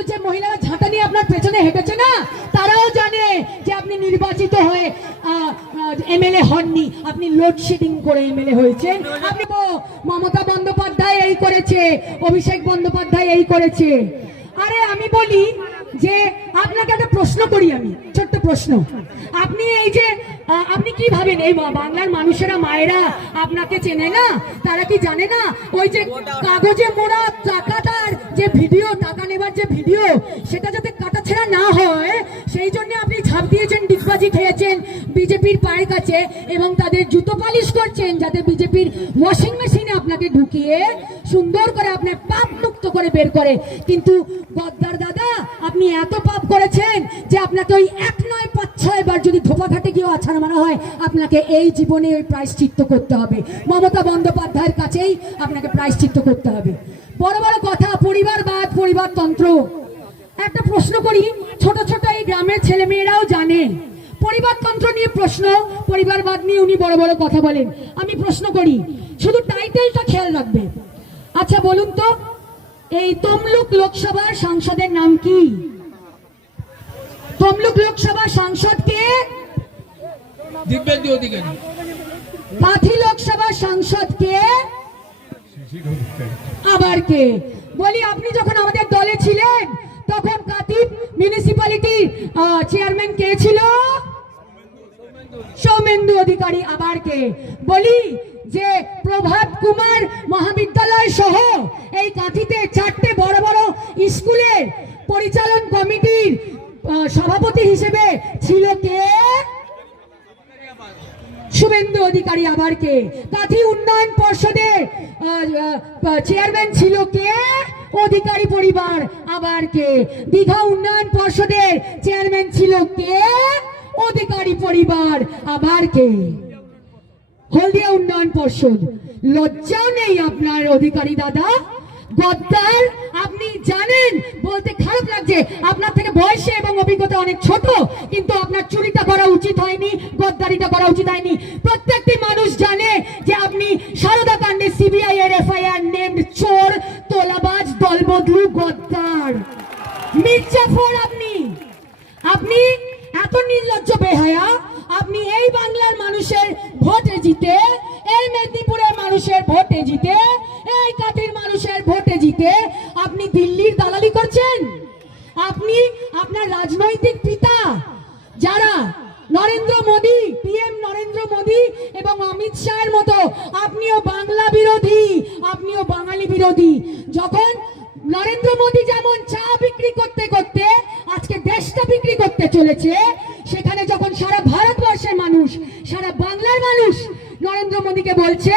কিন্তু যে মহিলারা ঝাঁটা নিয়ে আপনার পেছনে হেঁটেছে না, তারাও জানে যে আপনি নির্বাচিত হয়ে এমএলএ হননি, আপনি লোডশেডিং করে এমএলএ হয়েছেন। আপনি মমতা বন্দ্যোপাধ্যায় এই করেছে, অভিষেক বন্দ্যোপাধ্যায় এই করেছে। আরে আমি বলি যে আপনাকে একটা প্রশ্ন করি, আমি ছোট্ট প্রশ্ন, আপনি এই যে আপনি কি ভাবেন এই বাংলার মানুষেরা, মায়েরা আপনাকে চেনে না? তারা কি জানে না ওই যে কাগজে মোড়া টাকাটার যে ভিডিও, টাকা নেবার যে ভিডিও, সেটা যাতে কাটাছেঁড়া না হয় সেই জন্য আপনি ঝাঁপ দিয়েছেন, ডিগবাজি খেয়েছেন বিজেপির পায়ের কাছে এবং তাদের জুতো পালিশ করছেন যাতে বিজেপির ওয়াশিং মেশিনে আপনাকে ঢুকিয়ে সুন্দর করে আপনার পাপ মুক্ত করে বের করে। কিন্তু গদ্দার দাদা, আপনি এত পাপ করেছেন যে আপনাকে ওই 1 নয় 5-6 বার যদি ধোপাঘাটে গিয়েও আছাড় মারা হয়, আপনাকে এই জীবনে ওই প্রায়শ্চিত্ত করতে হবে। মমতা বন্দ্যোপাধ্যায়ের কাছেই আপনাকে প্রায়শ্চিত্ত করতে হবে। বড় বড় কথা, পরিবারবাদ, পরিবারতন্ত্র। একটা প্রশ্ন করি, ছোট ছোট এই গ্রামের ছেলে মেয়েরাও জানে পরিবারতন্ত্র নিয়ে প্রশ্ন, পরিবারবাদ নিয়ে উনি বড় বড় কথা বলেন। আমি প্রশ্ন করি, শুধু টাইটেলটা খেয়াল রাখবে। আচ্ছা বলুন তো, এই তমলুক লোকসভার সাংসদের নাম কি? তমলুক লোকসভার সাংসদ কে? দিব্যেন্দু অধিকারী। কাঁথি লোকসভার সাংসদ কে? আবার কে? বলি, আপনি যখন আমাদের দলে ছিলেন তখন কাঁথি মিউনিসিপ্যালিটির চেয়ারম্যান কে ছিল? সৌমেন্দু অধিকারী। আবার কে? বলি যে প্রভাত কুমার মহাবিদ্যালয় সহ এই কাঁথিতে 4টে বড় বড় স্কুলের পরিচালন কমিটির সভাপতি হিসেবে ছিল কে? শুভেন্দু অধিকারী। আবার কে? কাঁথি উন্নয়ন পর্ষদের চেয়ারম্যান ছিল কে? অধিকারী পরিবার। আবার কে? দীঘা উন্নয়ন পর্ষদের চেয়ারম্যান ছিল কে? অধিকারী পরিবার। আবার কে? হলদিয়া উন্নয়ন পর্ষদ। লজ্জাও নেই আপনার অধিকারী দাদা? গদ্দার। আপনি জানেন, বলতে খারাপ লাগছে, আপনার থেকে বয়সে এবং অভিজ্ঞতা অনেক ছোট, কিন্তু আপনার চুরিটা করা উচিত হয়নি, গদ্দারিটা করা উচিত হয়নি। প্রত্যেকটি মানুষ জানে যে আপনি সারদা কাণ্ডে সিবিআই এর এফআইআর নেমড চোর, তোলাবাজ, দলবদলু, গদ্দার, মির্জাফর। আপনি এত নির্লজ্জ, বেহায়া। আপনি এই বাংলার মানুষের ভোটে জিতে, এই মেদিনীপুরের মানুষের ভোটে জিতে, এই কাঁথির মানুষের ভোটে জিতে আপনি দিল্লির দালালি করছেন। আপনি আপনার রাজনৈতিক পিতা যারা নরেন্দ্র মোদী, পিএম নরেন্দ্র মোদী এবং অমিত শাহের মতো, আপনিও বাংলা বিরোধী, আপনিও বাঙালি বিরোধী। যখন নরেন্দ্র মোদী যেমন চা বিক্রি করতে করতে আজকে দেশটা বিক্রি করতে চলেছে, সেখানে যখন সারা ভারতবর্ষের মানুষ, সারা বাংলার মানুষ নরেন্দ্র মোদীকে বলছে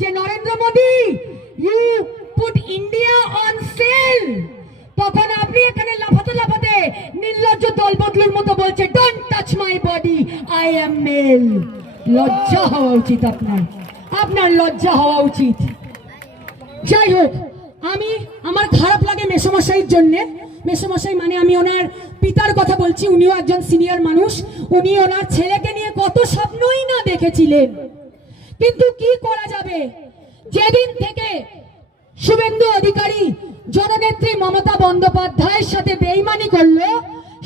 যে Narendra Modi you put India on sale, তখন আপনি এখানে লাফাতে লাফাতে নির্লজ্জ দলবদলুর মতো বলছে don't touch my body, I am male. লজ্জা হওয়া উচিত আপনার লজ্জা হওয়া উচিত। যাই হোক, আমার খারাপ লাগে মেসোমশাইয়ের জন্য। মেসোমশাই মানে আমি ওনার পিতার কথা বলছি, উনিও একজন সিনিয়র মানুষ। উনি ওনার ছেলেকে নিয়ে কত স্বপ্নই না দেখেছিলেন, কিন্তু কি করা যাবে, যেদিন থেকে শুভেন্দু অধিকারী জননেত্রী মমতা বন্দ্যোপাধ্যায়ের সাথে বেইমানি করলো,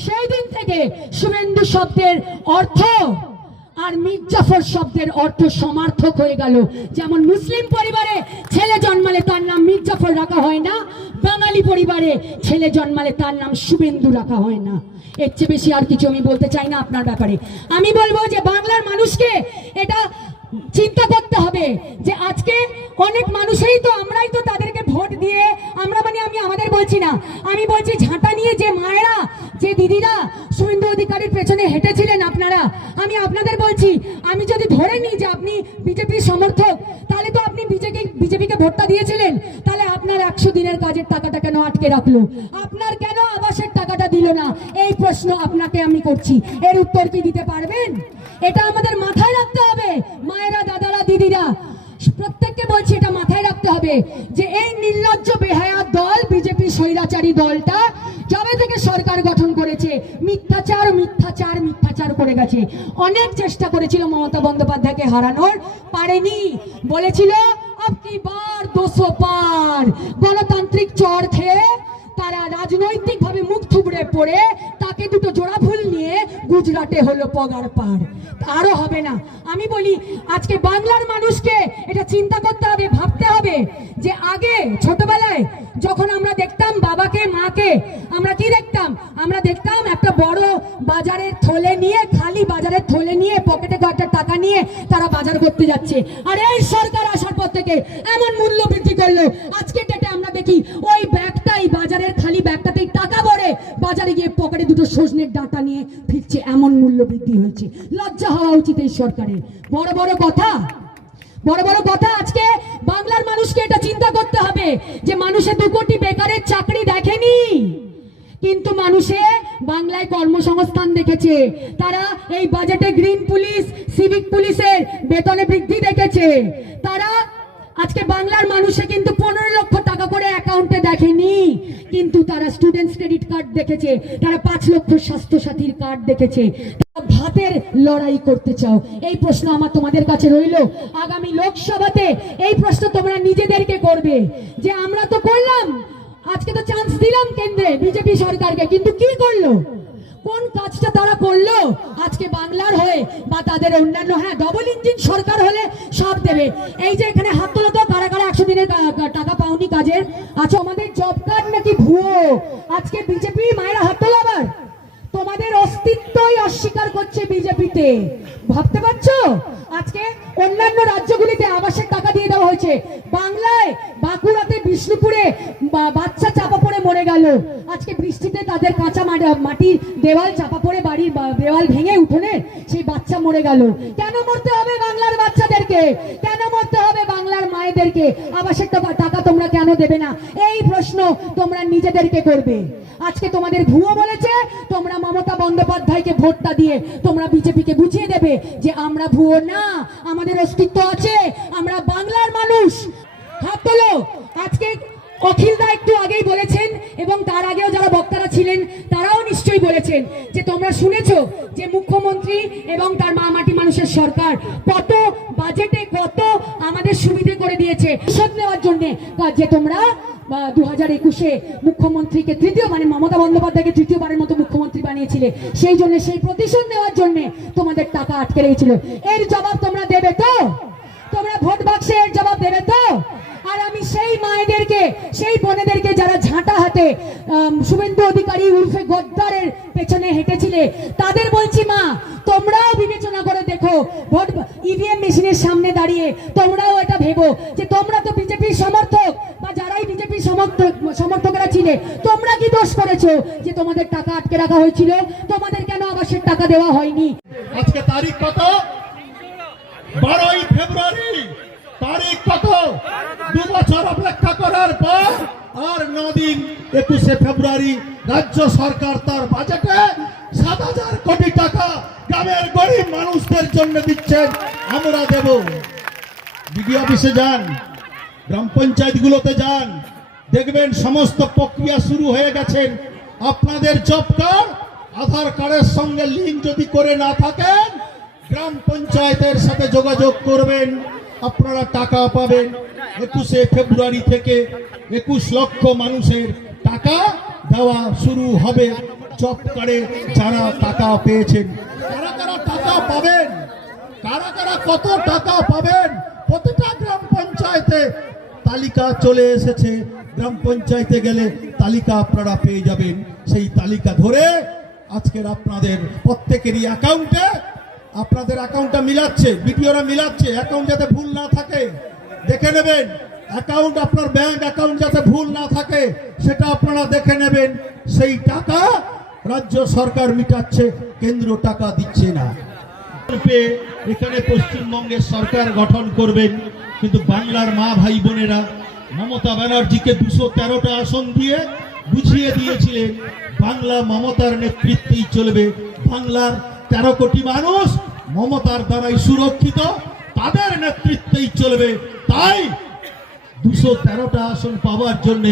সেই দিন থেকে শুভেন্দু শব্দের অর্থ আর মির্জাফর শব্দের অর্থ সমার্থক হয়ে গেল। যেমন মুসলিম পরিবারে ছেলে জন্মালে তার নাম মির্জাফর রাখা হয় না, বাঙালি পরিবারে ছেলে জন্মালে তার নাম শুভেন্দু রাখা হয় না। এর চেয়ে বেশি আর কিছু আমি বলতে চাই না আপনার ব্যাপারে। আমি বলবো যে বাংলার মানুষকে এটা চিন্তা করতে হবে যে আজকে অনেক মানুষই তো, আমরাই তো তাদেরকে ভোট দিয়ে, আমরা মানে আমি আমাদের বলছি না, আমি বলছি ঝাঁটা নিয়ে যে মায়েরা, যে দিদিরা শুভেন্দু অধিকারীর পেছনে হেঁটেছিলেন আপনারা, আমি আপনাদের বলছি, আমি যদি ধরে নিই যে আপনি বিজেপির সমর্থক, তাহলে তো আপনি বিজেপিকে ভোটটা দিয়েছিলেন, তাহলে আপনার 100 দিনের কাজের টাকাটা কেন আটকে রাখলো? আপনার কেন আবাসের টাকাটা দিল না? এই প্রশ্ন আপনাকে আমি করছি, এর উত্তর কি দিতে পারবেন? এটা আমাদের মাথায় রাখতে হবে। মায়েরা, দাদারা, দিদিরা, প্রত্যেককে বলছি এটা মাথায় রাখতে হবে যে এই নির্লজ্জ বেহায়া দল, বিজেপি স্বৈরাচারী দলটা যবে থেকে সরকার গঠন করেছে, মিথ্যাচার মিথ্যাচার মিথ্যাচার করে গেছে। অনেক চেষ্টা করেছিল মমতা বন্দ্যোপাধ্যায়কে হারানোর, পারেনি। বলেছিল আব কি বার 200 পার। গণতান্ত্রিক চর খেয়ে তারা রাজনৈতিক ভাবে উড়ে পড়ে তাকে দুটো জোড়া ফুল নিয়ে গুজরাটে হলো পগার পার। আরো হবে না। আমি বলি আজকে বাংলার মানুষকে এটা চিন্তা করতে হবে, ভাবতে হবে যে আগে ছোটবেলায় যখন আমরা দেখতাম বাবাকে মাকে, আমরা কি দেখতাম? আমরা দেখতাম একটা বড় বাজারের থলে নিয়ে, খালি বাজারের থলে নিয়ে, পকেটে কয়েকটা টাকা নিয়ে তারা বাজার করতে যাচ্ছে। আর এই সরকার আসার পর থেকে এমন মূল্য বৃদ্ধি করলো, আজকে ডেটে আমরা দেখি ওই ব্যাগটাই, বাজারের খালি ব্যাগটাতেই টাকা ভরে বাজারে গিয়ে পকেটে দুটো সজনের ডাঁটা নিয়ে ফিরছে। এমন মূল্য বৃদ্ধি হয়েছে। লজ্জা হওয়া উচিত এই সরকারের। বড় বড় কথা, বড় বড় কথা। আজকে বাংলার মানুষকে এটা চিন্তা করতে হবে যে মানুষে 2 কোটি বেকারের চাকরি দেখেনি, কিন্তু মানুষে বাংলায় কর্মসংস্থান দেখেছে। তারা এই বাজেটে গ্রিন পুলিশ, সিভিক পুলিশের বেতনে বৃদ্ধি দেখেছে। তারা আজকে বাংলার মানুষে কিন্তু 15 লক্ষ টাকা করে অ্যাকাউন্টে দেখেনি, কিন্তু তারা স্টুডেন্টস ক্রেডিট কার্ড দেখেছে, তারা 5 লক্ষ স্বাস্থ্য সাথীর কার্ড দেখেছে। ভাতের লড়াই করতে চাও? এই প্রশ্ন আমার তোমাদের কাছে রইল। আগামী লোকসভাতে এই প্রশ্ন তোমরা নিজেদেরকে করবে যে আমরা তো করলাম, আজকে তো চান্স দিলাম কেন্দ্রে বিজেপি সরকারকে, কিন্তু কি করলো? কোন কাজটা তারা করলো আজকে বাংলার হয়ে বা তাদের অন্যান্য? হ্যাঁ, ডবল ইঞ্জিন সরকার হলে সব দেবে। এই যে এখানে হাত তোলো তো, কারা কারা 100 দিনের টাকা পাওনি কাজের? আচ্ছা, আমাদের জব কার্ড নাকি ভুয়ো? আজকে বিজেপি মায়েরা হাত তোলো। আবার তোমাদের অস্তিত্বই অস্বীকার করছে বিজেপিতে। ভাবতে পারছো? আজকে অন্যান্য রাজ্যগুলিতে আবাসের টাকা দিয়ে দেওয়া হয়েছে, বাংলায় বাঁকুড়াতে, বিষ্ণুপুরে বাচ্চা চাপা পড়ে মরে গেল। আজকে বৃষ্টিতে তাদের কাঁচা মাটির দেওয়াল চাপা পড়ে, বাড়ির দেওয়াল ভেঙে উঠোনে সেই বাচ্চা মরে গেল। কেন মরতে হবে বাংলার বাচ্চাদেরকে? কেন মরতে হবে বাংলার মায়েদেরকে? আবাসের টাকা তোমরা কেন দেবে না? এই প্রশ্ন তোমরা নিজেদেরকে করবে। আজকে তোমাদের ভুয়ো বলেছে, তোমরা মমতা বন্দ্যোপাধ্যায়কে ভোটটা দিয়ে তোমরা বিজেপিকে বুঝিয়ে দেবে যে আমরা ভুয়ো না, আমাদের অস্তিত্ব আছে, আমরা বাংলার মানুষ। হাত তোলো। আজকে অখিলদা একটু আগেই বলেছেন, এবং তার আগেও যারা বক্তারা ছিলেন তারাও নিশ্চয়ই বলেছেন যে তোমরা শুনেছো যে মুখ্যমন্ত্রী এবং তার মা মাটি মানুষের সরকার কত বাজেটে কত আমাদের সুবিধে করে দিয়েছে শোধ নেওয়ার জন্য। যে তোমরা 2021-এ মুখ্যমন্ত্রীকে তৃতীয়, মানে মমতা বন্দ্যোপাধ্যায়কে তৃতীয়বারের মতো মুখ্যমন্ত্রী বানিয়েছিলে, সেই জন্য, সেই প্রতিশোধ নেওয়ার জন্য তোমাদের টাকা আটকে রেখেছিল। এর জবাব তোমরা দেবে তো? তোমরা ভোট বাক্সে এর জবাব দেবে তো? আর আমি সেই মায়েদেরকে, সেই বোনেদেরকে যারা ঝাঁটা হাতে শুভেন্দু অধিকারী উর্ফে গদ্দারের পেছনে হেঁটেছিলে, তাদের বলছি, মা তোমরাও বিবেচনা করে দেখো। ভোট ইভিএম মেশিনের সামনে দাঁড়িয়ে তোমরাও এটা ভেবো যে তোমরা তো বিজেপির সমর্থক, বা যারাই বিজেপির সমর্থকরা ছিলে, তোমরা কি দোষ করেছো যে তোমাদের টাকা আটকে রাখা হয়েছিল? তোমাদের কেন আবাসের টাকা দেওয়া হয়নি? আজকে তারিখ কত? 12ই ফেব্রুয়ারি। তারিখ কত? 2 বছর অপেক্ষা করার পর আর 9 দিন 21শে ফেব্রুয়ারি রাজ্য সরকার তার বাজেটে 7,000 কোটি টাকা গ্রামের গরিব মানুষদের জন্য দিচ্ছেন। আমরা দেব। বিডিও অফিসে যান, গ্রাম পঞ্চায়েতগুলোতে যান, দেখবেন সমস্ত প্রক্রিয়া শুরু হয়ে গেছেন। আপনাদের জব কার্ড আধার কার্ডের সঙ্গে লিঙ্ক যদি করে না থাকেন, গ্রাম পঞ্চায়েতের সাথে যোগাযোগ করবেন, আপনারা টাকা পাবেন। 21শে ফেব্রুয়ারি থেকে 21 লক্ষ মানুষের টাকা দেওয়া শুরু হবে। জব কার্ডে যারা টাকা পেয়েছেন, কারা কারা টাকা পাবেন, কারা কারা কত টাকা পাবেন, প্রতিটা গ্রাম পঞ্চায়েতে তালিকা চলে এসেছে। গ্রাম পঞ্চায়েতে গেলে তালিকা আপনারা পেয়ে যাবেন। সেই তালিকা ধরে আজকের আপনাদের প্রত্যেকেরই অ্যাকাউন্টে, আপনাদের অ্যাকাউন্টটা মিলাচ্ছে, বিডিওরা মিলাচ্ছে, অ্যাকাউন্ট যাতে ভুল না থাকে দেখে নেবেন। অ্যাকাউন্ট, আপনার ব্যাংক অ্যাকাউন্ট যাতে ভুল না থাকে সেটা আপনারা দেখে নেবেন। সেই টাকা রাজ্য সরকার মিটাচ্ছে, কেন্দ্র টাকা দিচ্ছে না। এখানে পশ্চিমবঙ্গের সরকার গঠন করবেন, কিন্তু বাংলার মা ভাই বোনেরা মমতা ব্যানার্জিকে 213টা আসন দিয়ে বুঝিয়ে দিয়েছিলেন বাংলা মমতার নেতৃত্বেই চলবে। বাংলার 13 কোটি মানুষ মমতার দ্বারাই সুরক্ষিত, তাদের নেতৃত্বেই চলবে। তাই 213টা আসন পাওয়ার জন্য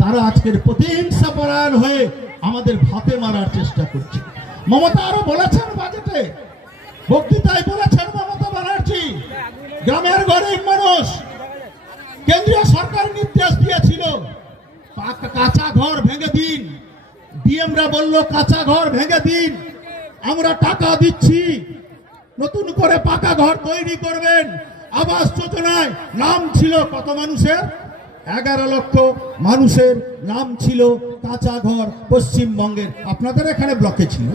তারা আজকের প্রতিহিংসা পরায়ণ হয়ে আমাদের ভাতে মারার চেষ্টা করছে। মমতা আরো বলেছেন, বাজেটে বক্তৃতায় বলেছেন মমতা ব্যানার্জি, গ্রামের গরিব মানুষ, কেন্দ্রীয় সরকার নির্দেশ দিয়েছিল কাঁচা ঘর ভেঙে দিন, দিয়ে সিএমরা বলল কাঁচা ঘর ভেঙে দিন, আমরা টাকা দিচ্ছি, নতুন করে পাকা ঘর তৈরি করবেন। আবাস যোজনায় নাম ছিল কত মানুষের? 11 লক্ষ মানুষের নাম ছিল কাঁচা ঘর পশ্চিমবঙ্গের। আপনাদের এখানে ব্লকে ছিল।